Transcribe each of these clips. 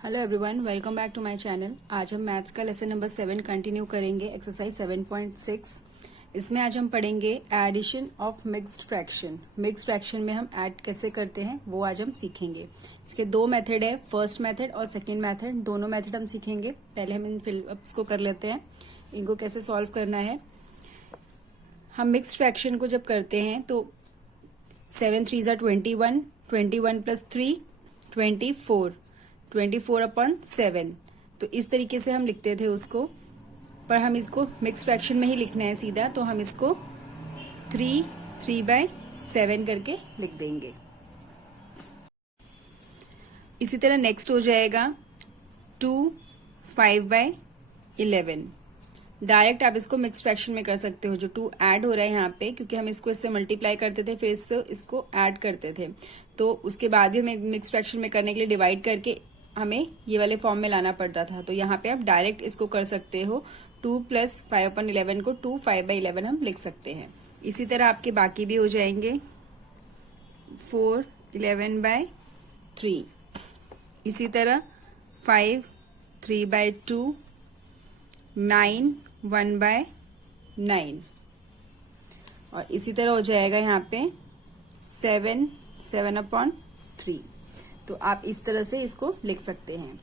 Hello everyone, welcome back to my channel. आज हम maths का लेसन नंबर 7 कंटिन्यू करेंगे, एक्सरसाइज 7.6। इसमें आज हम पढ़ेंगे addition of mixed fraction. Mixed fraction में हम ऐड कैसे करते हैं वो आज हम सीखेंगे। इसके दो मेथड है, फर्स्ट मेथड और सेकंड मेथड। दोनों मेथड हम सीखेंगे। पहले हम इन फिलअप्स को कर लेते हैं, इनको कैसे सॉल्व करना है। हम मिक्स्ड फ्रैक्शन को जब करते हैं तो 7 3 ज़ा 21, 21 प्लस 3 24, 24/7। तो इस तरीके से हम लिखते थे उसको, पर हम इसको मिक्स फ्रैक्शन में ही लिखना है सीधा, तो हम इसको 3/7 करके लिख देंगे। इसी तरह नेक्स्ट हो जाएगा 2 5/11। डायरेक्ट आप इसको मिक्स फ्रैक्शन में कर सकते हो। जो 2 ऐड हो रहा है यहाँ पे, क्योंकि हम इसको इससे मल्टीप्लाई करते थे फिर इसको ऐड करते थे, तो उसके बाद भी हमें मिक्स फ्रैक्शन में करने के लिए डिवाइड करके हमें ये वाले फॉर्म में लाना पड़ता था। तो यहाँ पे आप डायरेक्ट इसको कर सकते हो। 2 + 5/11 को 2 5/11 हम लिख सकते हैं। इसी तरह आपके बाकी भी हो जाएंगे। 4 11/3, इसी तरह 5 3/2, 9 1/9, और इसी तरह हो जाएगा यहाँ पे 7 7/3। तो आप इस तरह से इसको लिख सकते हैं।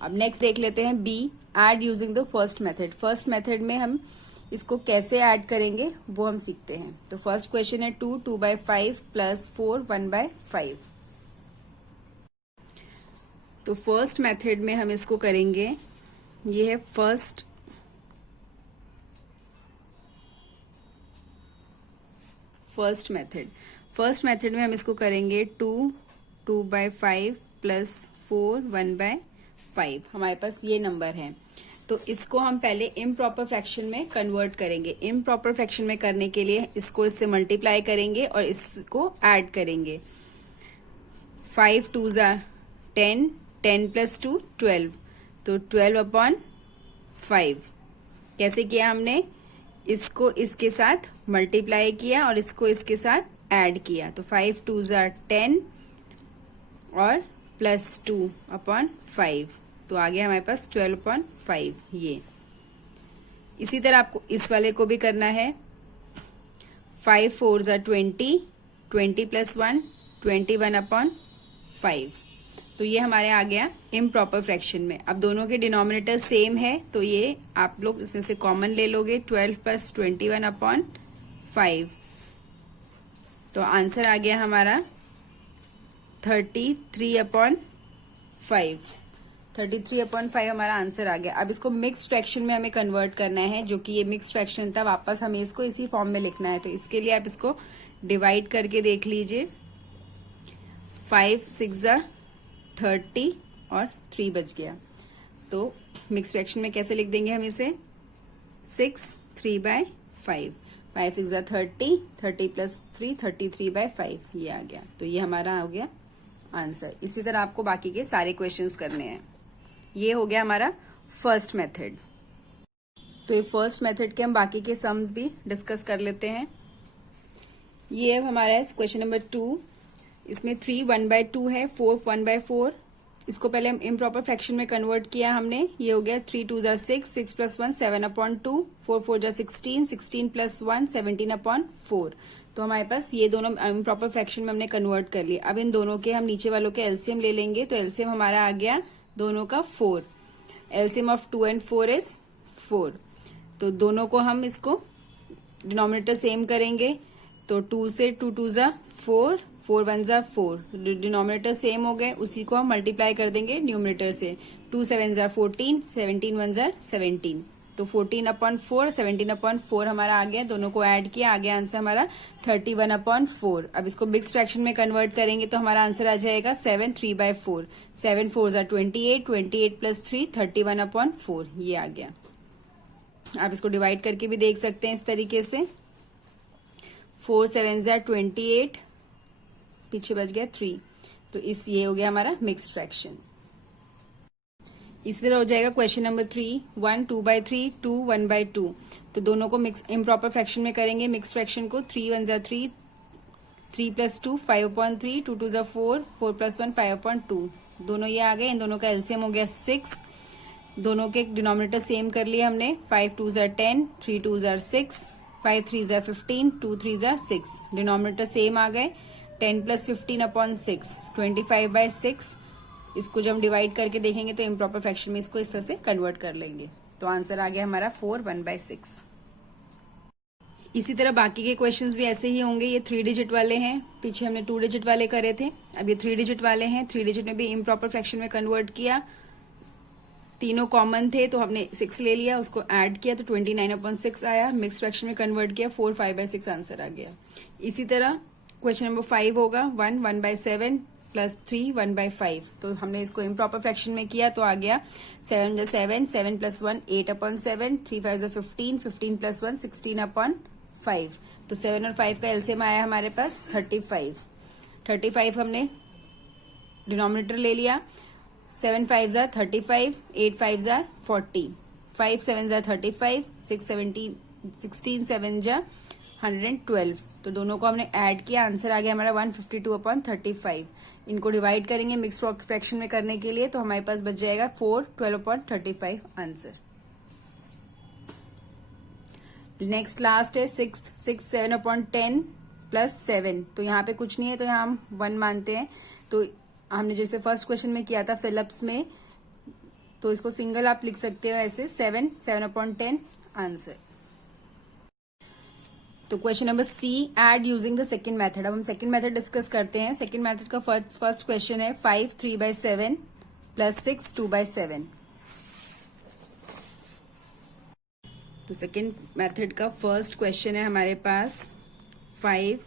अब नेक्स्ट देख लेते हैं B, add using the first method. First method में हम इसको कैसे ऐड करेंगे वो हम सीखते हैं। तो फर्स्ट क्वेश्चन है 2 2/5 प्लस 4 1/5। तो फर्स्ट मेथड में हम इसको करेंगे, ये है फर्स्ट मेथड। फर्स्ट मेथड में हम इसको करेंगे 2 2/5 प्लस 4 1/5। हमारे पास ये नंबर है, तो इसको हम पहले इम्प्रॉपर फ्रैक्शन में कन्वर्ट करेंगे। इम्प्रॉपर फ्रैक्शन में करने के लिए इसको इससे मल्टीप्लाई करेंगे और इसको ऐड करेंगे। 5 2 ज़ा 10, 10 + 2 12, तो 12/5। कैसे किया हमने, इसको इसके साथ मल्टीप्लाई किया और इसको इसके साथ ऐड किया। तो 5 2 ज़ा 10 और प्लस 2/5, तो आ गया हमारे पास 12/5 ये। इसी तरह आपको इस वाले को भी करना है। 5 4 ज़ा 20, 20 + 1 21/5। तो ये हमारे आ गया इम्प्रॉपर फ्रैक्शन में। अब दोनों के डिनोमिनेटर सेम है, तो ये आप लोग इसमें से कॉमन ले लोगे। 12 + 21/5, तो आंसर आ गया हमारा 33/5। 33/5 हमारा आंसर आ गया। अब इसको मिक्स फ्रैक्शन में हमें कन्वर्ट करना है, जो कि ये मिक्स फ्रैक्शन था, वापस हमें इसको इसी फॉर्म में लिखना है। तो इसके लिए आप इसको डिवाइड करके देख लीजिए। 5 6 ज़ा 30 और 3 बच गया। तो मिक्स फ्रैक्शन में कैसे लिख देंगे हम इसे, 6 3/5, 5 6 ज़ा 30, 30 + 3 33/5, ये आ गया। तो ये हमारा हो गया आंसर। इसी तरह आपको बाकी के सारे क्वेश्चंस करने हैं। ये हो गया हमारा फर्स्ट मेथड। तो ये फर्स्ट मेथड के हम बाकी के सम्स भी डिस्कस कर लेते हैं। ये अब हमारा है क्वेश्चन नंबर 2। इसमें 3 1/2 है, 4 1/4। इसको पहले हम इम्प्रॉपर फ्रैक्शन में कन्वर्ट किया हमने। ये हो गया 3 2 ज़ा 6, 6 + 1 7/2, 4 4 ज़ा 16, 16 + 1 17/4। तो हमारे पास ये दोनों इम्प्रॉपर फ्रैक्शन में हमने कन्वर्ट कर लिया। अब इन दोनों के हम नीचे वालों के एलसीएम ले लेंगे। तो एलसीएम हमारा आ गया दोनों का 4। LCM of 2 and 4 is 4। तो दोनों को हम इसको डिनोमिनेटर सेम करेंगे। तो 2 से 2 2 ज़ा 4, 4 1 ज़ा 4, डिनोमिनेटर सेम हो गए। उसी को हम मल्टीप्लाई कर देंगे न्यूमरेटर से। 2 7 ज़ा 14, 17 1 ज़ा 17, तो 14/4 17/4 हमारा आ गया। दोनों को ऐड किया, आ गया आंसर हमारा 31/4। अब इसको मिक्स फ्रैक्शन में कन्वर्ट करेंगे तो हमारा आंसर आ जाएगा 7 3/4। 7 4 ज़ा 28, 28 + 3 31/4, ये आ गया। आप इसको डिवाइड करके भी देख सकते हैं इस तरीके से। 4 7 ज़ा 28, पीछे बच गया 3, तो ये हो गया हमारा मिक्स फ्रैक्शन। इसी तरह हो जाएगा क्वेश्चन नंबर 3, 1 2/3, 2 1/2। तो दोनों को मिक्स इम्प्रॉपर फ्रैक्शन में करेंगे। मिक्स फ्रैक्शन को 3 1 ज़ा 3, 3 + 2 5/3, 2 2 ज़ा 4, 4 + 1 5/2, दोनों ये आ गए, इन दोनों का एलसीएम हो गया 6, दोनों के डिनोमिनेटर सेम कर लिया हमने। 5 2 ज़ार 10, 3 2 ज़ार 6, 5 3 ज़ार 15, 2 3 ज़ार 6, डिनोमिनेटर सेम आ गए। 10 प्लस 15 अपॉन 6, 25/6। इसको जब हम डिवाइड करके देखेंगे तो इम्प्रॉपर फ्रैक्शन में इसको इस तरह से कन्वर्ट कर लेंगे। तो आंसर आ गया हमारा 4 1/6। इसी तरह बाकी के क्वेश्चंस भी ऐसे ही होंगे। ये 3 डिजिट वाले हैं, पीछे हमने 2 डिजिट वाले करे थे, अब ये 3 डिजिट वाले हैं। 3 डिजिट में भी इम्प्रॉपर फ्रैक्शन में कन्वर्ट किया, तीनों कॉमन थे तो हमने 6 ले लिया, उसको ऐड किया तो 29/6 आया। मिक्स फ्रैक्शन में कन्वर्ट किया, 4 5/6 आंसर आ गया। इसी तरह क्वेश्चन नंबर 5 होगा 1 1/7 प्लस 3 1/5। तो हमने इसको इम्प्रॉपर फ्रैक्शन में किया तो आ गया 7 × 7, 7 + 1 8/7, 3 5 15, 15 + 1 16/5। तो 7 और 5 का एलसीएम आया हमारे पास 35। 35 हमने डिनोमिनेटर ले लिया। 7 5 ज़ार 35, 8 5 ज़ार 40, 5 7 ज़ार 35, 6 17 16 7 ज़ार 112। तो दोनों को हमने ऐड किया, आंसर आ गया हमारा 152/35। इनको डिवाइड करेंगे मिक्स फ्रैक्शन में करने के लिए तो हमारे पास बच जाएगा 4 12/35 आंसर। नेक्स्ट लास्ट है 6 7/10 प्लस 7। तो यहाँ पे कुछ नहीं है तो यहाँ हम 1 मानते हैं। तो हमने जैसे फर्स्ट क्वेश्चन में किया था फिलिप्स में, तो इसको सिंगल आप लिख सकते हो ऐसे 7 7/10 आंसर। तो question number C, add using the second method. अब हम सेकंड मेथड डिस्कस करते हैं। सेकंड मेथड का फर्स्ट क्वेश्चन है 5 3/7 प्लस 6 2/7। तो सेकंड मेथड का फर्स्ट क्वेश्चन है हमारे पास 5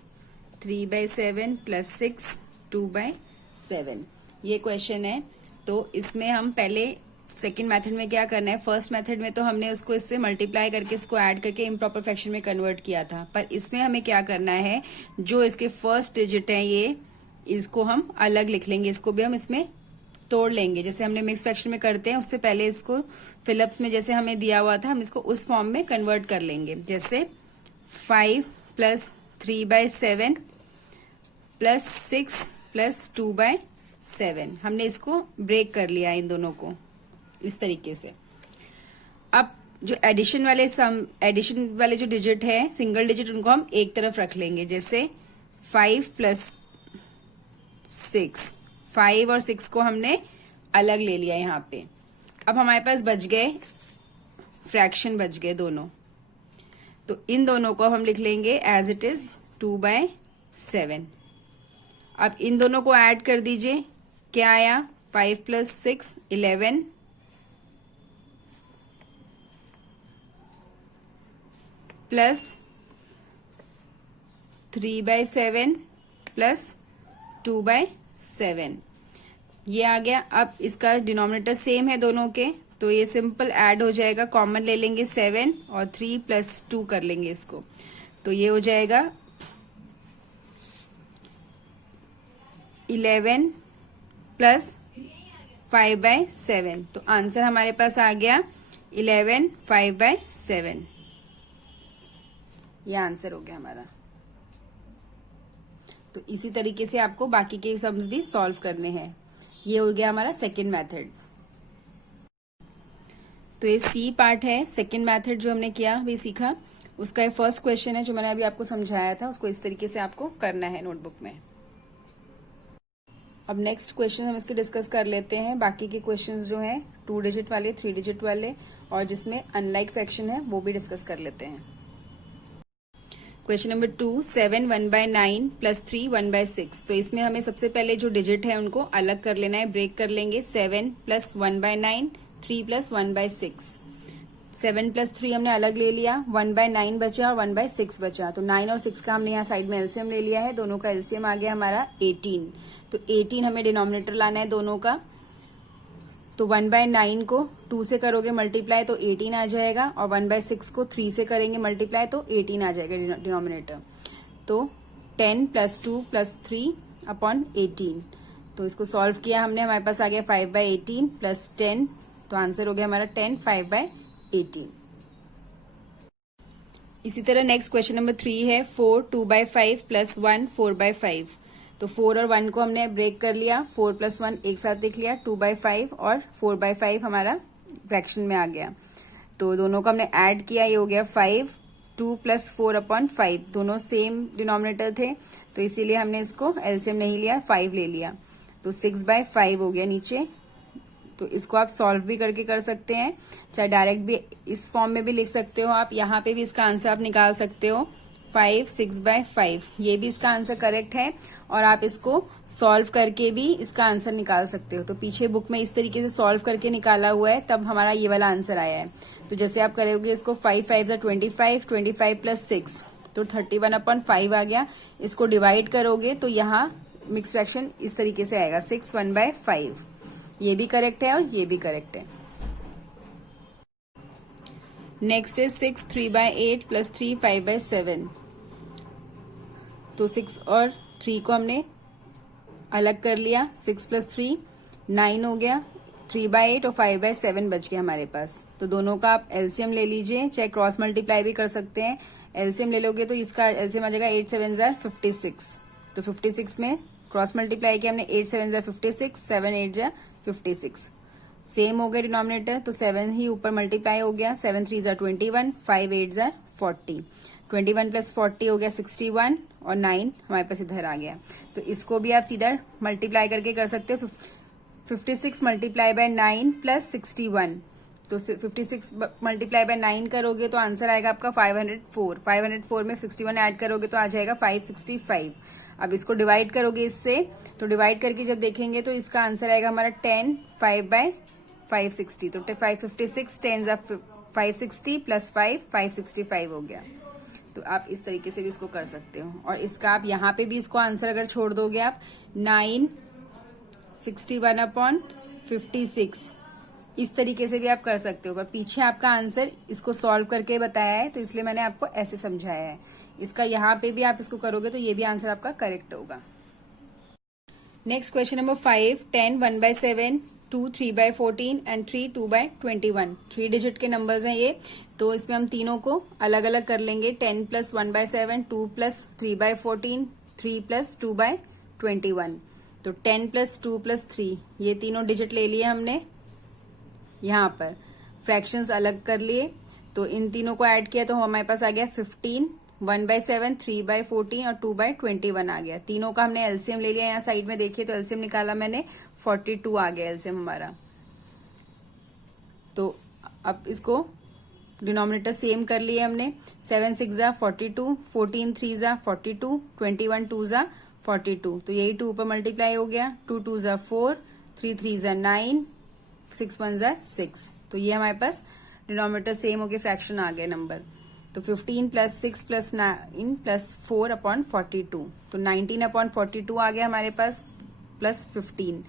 3/7 प्लस 6 2/7। ये क्वेश्चन है। तो इसमें हम पहले सेकंड मेथड में क्या करना है, फर्स्ट मेथड में तो हमने उसको इससे मल्टीप्लाई करके इसको ऐड करके इम्प्रॉपर फ्रैक्शन में कन्वर्ट किया था, पर इसमें हमें क्या करना है, जो इसके फर्स्ट डिजिट है ये, इसको हम अलग लिख लेंगे, इसको भी हम इसमें तोड़ लेंगे। जैसे हमने मिक्स फ्रैक्शन में करते हैं उससे पहले इसको फिलिप्स में जैसे हमें दिया हुआ था हम इसको उस फॉर्म में कन्वर्ट कर लेंगे। जैसे 5 प्लस 3/7 प्लस 6 प्लस 2/7, हमने इसको ब्रेक कर लिया इन दोनों को इस तरीके से। अब जो एडिशन वाले जो डिजिट है सिंगल डिजिट, उनको हम एक तरफ रख लेंगे। जैसे 5 प्लस 6, 5 और 6 को हमने अलग ले लिया यहाँ पे। अब हमारे पास बच गए फ्रैक्शन, बच गए दोनों, तो इन दोनों को हम लिख लेंगे एज इट इज 2/7। अब इन दोनों को ऐड कर दीजिए, क्या आया, 5 प्लस 6 11 प्लस 3/7 प्लस 2/7, ये आ गया। अब इसका डिनोमिनेटर सेम है दोनों के, तो ये सिंपल ऐड हो जाएगा, कॉमन ले लेंगे 7 और 3 प्लस 2 कर लेंगे इसको, तो ये हो जाएगा 11 प्लस 5/7। तो आंसर हमारे पास आ गया 11 5/7। ये आंसर हो गया हमारा। तो इसी तरीके से आपको बाकी के सम्स भी सॉल्व करने हैं। ये हो गया हमारा सेकंड मेथड। तो ये सी पार्ट है, सेकंड मेथड जो हमने किया भी सीखा, उसका ये फर्स्ट क्वेश्चन है जो मैंने अभी आपको समझाया था, उसको इस तरीके से आपको करना है नोटबुक में। अब नेक्स्ट क्वेश्चन हम इसके डिस्कस कर लेते हैं। बाकी के क्वेश्चंस जो हैं 2 डिजिट वाले, 3 डिजिट वाले और जिसमें अनलाइक फ्रैक्शन है वो भी डिस्कस कर लेते हैं। Question number 2, 7 1/9 plus 3 1/6। तो इसमें हमें सबसे पहले जो डिजिट है उनको अलग कर लेना है, ब्रेक कर लेंगे। 7 प्लस 1/9, 3 प्लस 1/6। 7 प्लस 3 हमने अलग ले लिया, 1/9 बचा और 1/6 बचा। तो 9 और 6 का हमने यहाँ साइड में एलसीएम ले लिया है, दोनों का एलसीएम आ गया हमारा 18। तो 18 हमें डिनोमिनेटर लाना है दोनों का। तो 1/9 को 2 से करोगे मल्टीप्लाई तो 18 आ जाएगा, और 1/6 को 3 से करेंगे मल्टीप्लाई तो 18 आ जाएगा डिनोमिनेटर। तो 10 प्लस 2 प्लस 3 अपॉन 18। तो इसको सॉल्व किया हमने, हमारे पास आ गया 5/18 प्लस 10। तो आंसर हो गया हमारा 10 5/18। इसी तरह नेक्स्ट क्वेश्चन नंबर 3 है 4 2/5 प्लस 1 4/5। तो 4 और 1 को हमने ब्रेक कर लिया, 4 + 1 एक साथ लिख लिया, 2/5 और 4/5 हमारा फ्रैक्शन में आ गया। तो दोनों को हमने ऐड किया, ये हो गया 5, 2 + 4/5, दोनों सेम डिनोमिनेटर थे तो इसीलिए हमने इसको एलसीएम नहीं लिया, 5 ले लिया। तो 6/5 हो गया नीचे। तो इसको आप सॉल्व भी करके कर सकते हैं, चाहे डायरेक्ट भी इस फॉर्म में भी लिख सकते हो आप, यहाँ पे भी इसका आंसर आप निकाल सकते हो 5, 6/5, ये भी इसका आंसर करेक्ट है। और आप इसको सॉल्व करके भी इसका आंसर निकाल सकते हो। तो पीछे बुक में इस तरीके से सॉल्व करके निकाला हुआ है, तब हमारा ये वाला आंसर आया है। तो जैसे आप करोगे इसको 5 5 25, 25 + 6 तो 31/5 आ गया। इसको डिवाइड करोगे तो यहाँ मिक्स फ्रैक्शन इस तरीके से आएगा 6 1/5, ये भी करेक्ट है और ये भी करेक्ट है। नेक्स्ट है 6 3/8 + 3 5/7। तो 6 और 3 को हमने अलग कर लिया, 6 + 3 9 हो गया, 3/8 और 5/7 बच गया हमारे पास। तो दोनों का आप एलसीएम ले लीजिए, चाहे क्रॉस मल्टीप्लाई भी कर सकते हैं। एलसीएम ले लोगे तो इसका एलसीएम आ जाएगा 8 7 = 56। तो 56 में क्रॉस मल्टीप्लाई किया हमने, 8 7 = 56, 7 8 = 56, सेम हो गया डिनोमिनेटर। तो 7 ही ऊपर मल्टीप्लाई हो गया, 7 3 = 21, 5 8 = 40, 21 + 40 हो गया 61 और 9 हमारे पास इधर आ गया। तो इसको भी आप सीधा मल्टीप्लाई करके कर सकते हो, 56 × 9 + 61। तो 56 × 9 करोगे तो आंसर आएगा आपका 504। 504 में 61 ऐड करोगे तो आ जाएगा 565। अब इसको डिवाइड करोगे इससे, तो डिवाइड करके जब देखेंगे तो इसका आंसर आएगा हमारा 10, 5/560। तो 556 10 = 560 + 5 565 हो गया। तो आप इस तरीके से भी इसको कर सकते हो। और इसका आप यहाँ पे भी इसको आंसर अगर छोड़ दोगे आप 9 61/56, इस तरीके से भी आप कर सकते हो। पर पीछे आपका आंसर इसको सॉल्व करके बताया है तो इसलिए मैंने आपको ऐसे समझाया है। इसका यहाँ पे भी आप इसको करोगे तो ये भी आंसर आपका करेक्ट होगा। Next question number 5, 10 1/7, 2 3/14 and 3 2/21। 3 digit के नंबर्स हैं ये। तो इसमें हम तीनों को अलग अलग कर लेंगे, 10 + 1/7, 2 + 3/14, 3 + 2/21। तो 10 + 2 + 3 ये तीनों डिजिट ले लिए हमने, यहाँ पर फ्रैक्शंस अलग कर लिए। तो इन तीनों को ऐड किया तो हमारे पास आ गया 15, 1/7, 3/14 और 2/21 आ गया। तीनों का हमने एलसीएम ले लिया, यहाँ साइड में देखिए तो एलसीएम निकाला मैंने, 42 आ गया एलसीएम हमारा। तो अब इसको डिनोमिनेटर सेम कर लिए हमने, 7 6 = 42, 14 3 = 42, 21 2 = 42। तो यही 2 ऊपर मल्टीप्लाई हो गया, 2 2 = 4, 3 3 = 9, 6 1 = 6। तो ये हमारे पास डिनोमिनेटर सेम हो गए, फ्रैक्शन आ गए नंबर। तो 15 + 6 + 9 + 4/42। तो 19/42 आ गया हमारे पास, प्लस 15।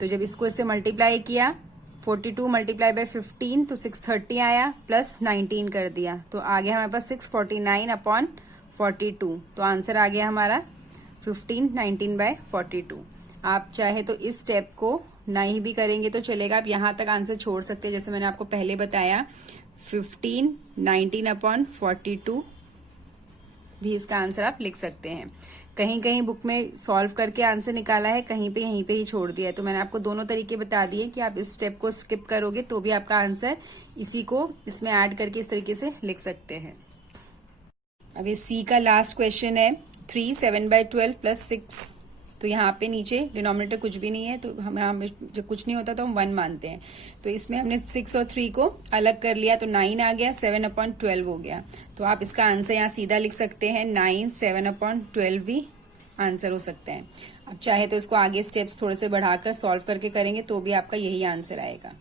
तो जब इसको इससे मल्टीप्लाई किया, 42 × 15 तो 630 आया, प्लस 19 कर दिया तो आ गया हमारे पास 649/42। तो आंसर आ गया हमारा 15 19/42। आप चाहे तो इस स्टेप को नहीं भी करेंगे तो चलेगा, आप यहाँ तक आंसर छोड़ सकते हैं। जैसे मैंने आपको पहले बताया 15 19/42 भी इसका आंसर आप लिख सकते हैं। कहीं कहीं बुक में सॉल्व करके आंसर निकाला है, कहीं पे यहीं पे ही छोड़ दिया है। तो मैंने आपको दोनों तरीके बता दिए कि आप इस स्टेप को स्किप करोगे तो भी आपका आंसर इसी को इसमें ऐड करके इस तरीके से लिख सकते हैं। अब ये सी का लास्ट क्वेश्चन है, 3 7/12 + 6। तो यहाँ पे नीचे डिनोमिनेटर कुछ भी नहीं है, तो हम जब कुछ नहीं होता तो हम 1 मानते हैं। तो इसमें हमने 6 और 3 को अलग कर लिया तो 9 आ गया, 7/12 हो गया। तो आप इसका आंसर यहाँ सीधा लिख सकते हैं, 9 7/12 भी आंसर हो सकता है। अब चाहे तो इसको आगे स्टेप्स थोड़े से बढ़ाकर सॉल्व करके करेंगे तो भी आपका यही आंसर आएगा।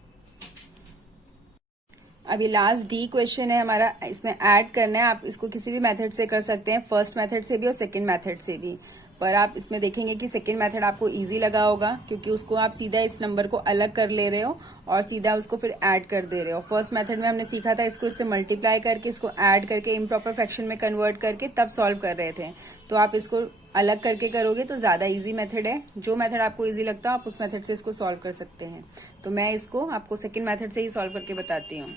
अब ये लास्ट डी क्वेश्चन है हमारा, इसमें ऐड करना है। आप इसको किसी भी मेथड से कर सकते हैं, फर्स्ट मेथड से भी और सेकंड मेथड से भी। पर आप इसमें देखेंगे कि सेकंड मेथड आपको इजी लगा होगा, क्योंकि उसको आप सीधा इस नंबर को अलग कर ले रहे हो और सीधा उसको फिर ऐड कर दे रहे हो। फर्स्ट मेथड में हमने सीखा था इसको इससे मल्टीप्लाई करके, इसको ऐड करके इम्प्रॉपर फ्रैक्शन में कन्वर्ट करके तब सॉल्व कर रहे थे। तो आप इसको अलग करके करोगे तो ज्यादा इजी मेथड है। जो मेथड आपको इजी लगता है आप उस मेथड से इसको सॉल्व कर सकते हैं। तो मैं इसको आपको सेकेंड मेथड से ही सॉल्व करके बताती हूँ।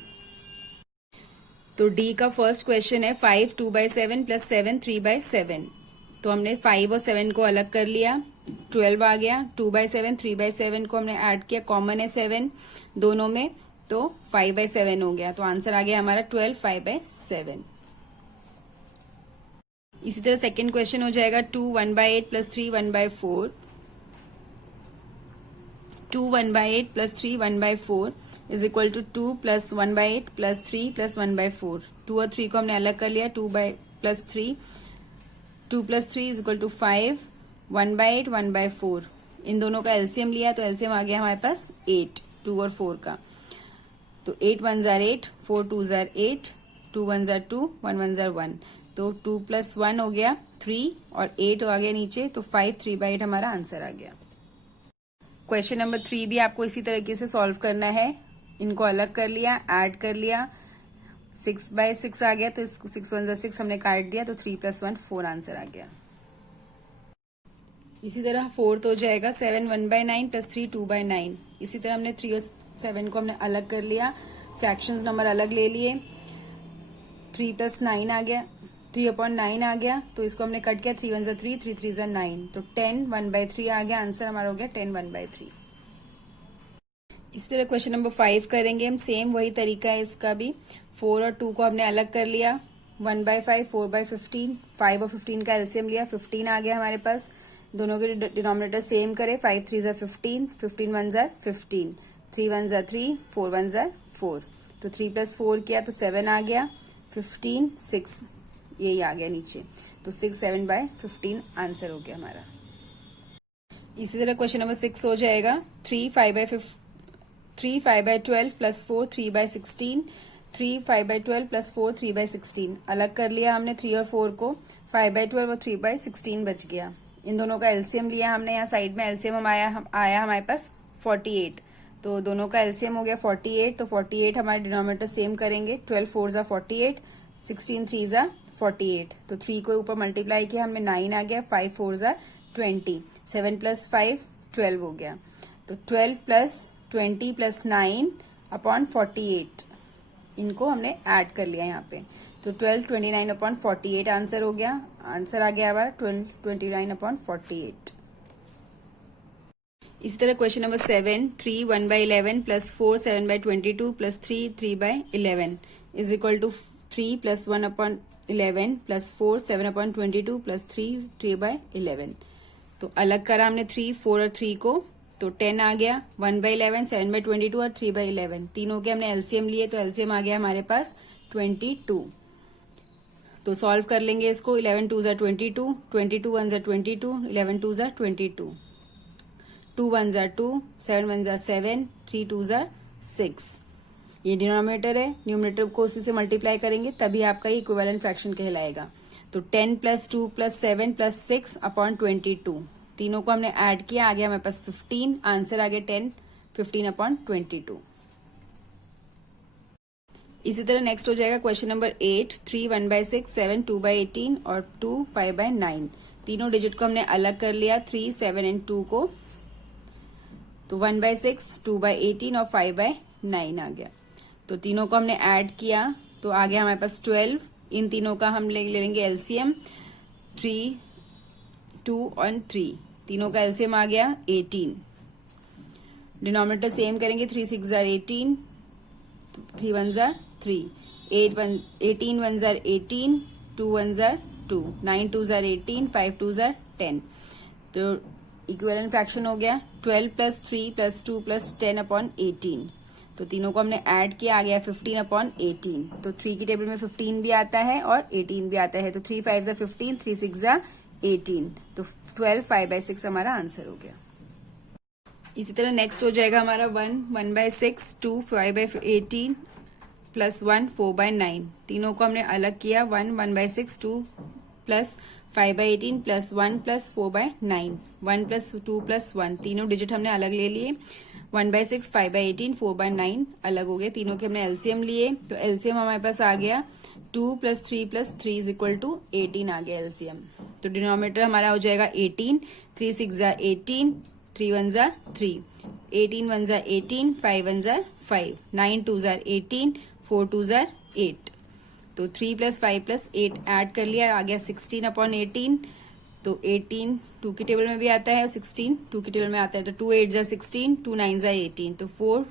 तो डी का फर्स्ट क्वेश्चन है, 5 2/7 + 7 3/7। तो हमने 5 और 7 को अलग कर लिया, 12 आ गया। 2/7, 3/7 को हमने ऐड किया, कॉमन है 7 दोनों में, तो 5/7 हो गया। तो आंसर आ गया हमारा 12 5/7। इसी तरह सेकंड क्वेश्चन हो जाएगा 2 1/8 plus 3 1/4। 2 1/8 plus 3 1/4 is equal to 2 plus 1/8 plus 3 plus 1/4। 2 और 3 को हमने अलग कर लिया, 2 plus 3, 2 plus 3 is equal to 5, 1/8 1/4। इन दोनों का एलसीएम लिया तो एलसीएम आ गया हमारे पास 8, 2 और 4 का। तो 8 1 जार 8, 4 2 जार 8, 2 1 जार 2, 1 1 जार 1। तो 2 प्लस 1 हो गया 3 और 8 आ गया नीचे, तो 5 3/8 हमारा आंसर आ गया। क्वेश्चन नंबर 3 भी आपको इसी तरीके से सॉल्व करना है। इनको अलग कर लिया, ऐड कर लिया, 6/6 आ गया, तो इसको 6 1 जार 6 हमने काट दिया, तो 3 + 1 4 आंसर आ गया। इसी तरह फोर्थ हो जाएगा 7 1/9 प्लस 3 2/9। इसी तरह हमने 3 और 7 को हमने अलग कर लिया, फ्रैक्शंस नंबर अलग ले लिए, 3 + 9 आ गया, 3/9 आ गया, तो इसको हमने कट किया, 3 1 जार 3, 3 3 जार 9, तो 10 1/3 आ गया, आंसर हमारा हो गया 10 1/3। इसी तरह क्वेश्चन नंबर 5 करेंगे हम, सेम वही तरीका है इसका भी। 4 और 2 को हमने अलग कर लिया, 1/5 4/15, 5 और 15 का एलसीएम लिया, 15 आ गया हमारे पास। दोनों के डिनोमिनेटर सेम करें, 5 3 जार 15, 15 1 जार 15, 3 1 जार 3, 4 1 जार 4, तो 3 + 4 किया तो 7 आ गया, 15 6 यही आ गया नीचे, तो 6 7/15 आंसर हो गया हमारा। इसी तरह क्वेश्चन नंबर 6 हो जाएगा 3 5/12 प्लस 4 3/16, 3 5/12 प्लस 4 3/16। अलग कर लिया हमने 3 और 4 को, 5/12 और 3/16 बच गया। इन दोनों का एलसीएम लिया हमने, यहाँ साइड में एलसीएम आया हमारे पास 48, तो दोनों का एलसीएम हो गया 48, तो 48 हमारे डिनोमिनेटर सेम करेंगे, 12 4 जा 48, 16 3 जा 48, तो 3 को ऊपर मल्टीप्लाई किया हमने 9 आ गया, 5 4 जा 20, 7 + 5 12 हो गया, तो 12 + 20 + 9/48 इनको हमने ऐड कर लिया यहाँ पे, तो 12 29/48 आंसर हो गया। आंसर आ गया हमारा 12 29/48। इसी तरह question number 7 3 1/11 plus 4 7/22 plus 3 3/11 is equal to 3 + 1/11 plus 4 7/22 plus 3 3/11। तो अलग करा हमने 3 4 और 3 को, तो 10 आ गया, 1/11 7/22 और 3/11 तीनों के हमने एलसीएम लिए, तो एलसीएम आ गया हमारे पास 22। तो सॉल्व कर लेंगे इसको, 11 2 जा 22, 22 1 जा 22, 11 2 जा 22, 2 1 जा 2, 7 1 जा 7, 3 2 जा 6। ये डिनोमिनेटर है, न्यूमिनेटर को उसी से मल्टीप्लाई करेंगे तभी आपका ये इक्विवेलेंट फ्रैक्शन कहलाएगा। तो 10 + 2 + 7 + 6/22, तीनों को हमने ऐड किया, आ गया हमारे पास 15, आंसर आ गया 10 15/22। इसी तरह नेक्स्ट हो जाएगा क्वेश्चन नंबर 8 3 1/6 7 2/18 और 2 5/9। तीनों डिजिट को हमने अलग कर लिया, 3 7 और 2 को, तो 1/6 2/18 और 5/9 आ गया। तो तीनों को हमने ऐड किया, तो आ गया हमारे पास 12। इन तीनों का हम ले लेंगे एलसीएम, 3 2 और 3, तीनों का एलसीएम आ गया 18। डिनोमिनेटर सेम करेंगे, 3 6 jar 18, 3 1 jar 3, 18 1 jar 18, 2 1 jar 2, 9 2 jar 18, 5 2 jar 10। तो इक्विवेलेंट फ्रैक्शन हो गया 12 + 3 + 2 + 10/18। तो तीनों को हमने ऐड किया, आ गया 15/18। तो 3 की टेबल में 15 भी आता है और 18 भी आता है, तो 3 5 जा 15, 3 6 जा 18, तो 12 5/6 हमारा आंसर हो गया। इसी तरह नेक्स्ट हो जाएगा हमारा 1 1/6 2 5/18 प्लस 1 4/9। तीनों को हमने अलग किया, 1 1/6 2 प्लस 5/18 प्लस 1 प्लस 4/9, 1 + 2 + 1, तीनों डिजिट हमने अलग ले लिए, 1/6 5/18 4/9 अलग हो गए। तीनों के हमने एलसीएम लिए, तो एलसीएम हमारे पास आ गया 2 + 3 + 3 इज इक्वल टू 18 आ गया एलसीएम। तो डिनोमिनेटर हमारा हो जाएगा 18, 3 6 जा 18, 3 1 जा 3, 18 1 जा 18, 5 1 जा 5, 9 2 जा 18, 4 2 जा 8। तो 3 + 5 + 8 ऐड कर लिया, आ गया 16/18, तो 18 2 की टेबल में भी आता है और 16 2 की टेबल में आता है, तो 2 8 जा 16, 2 9 जा 18, तो 4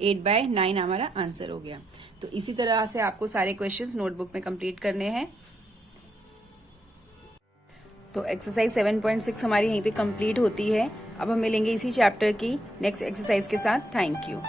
8/9 हमारा आंसर हो गया। तो इसी तरह से आपको सारे क्वेश्चंस नोटबुक में कंप्लीट करने हैं। तो एक्सरसाइज 7.6 हमारी यहीं पे कंप्लीट होती है। अब हम मिलेंगे इसी चैप्टर की नेक्स्ट एक्सरसाइज के साथ। Thank you.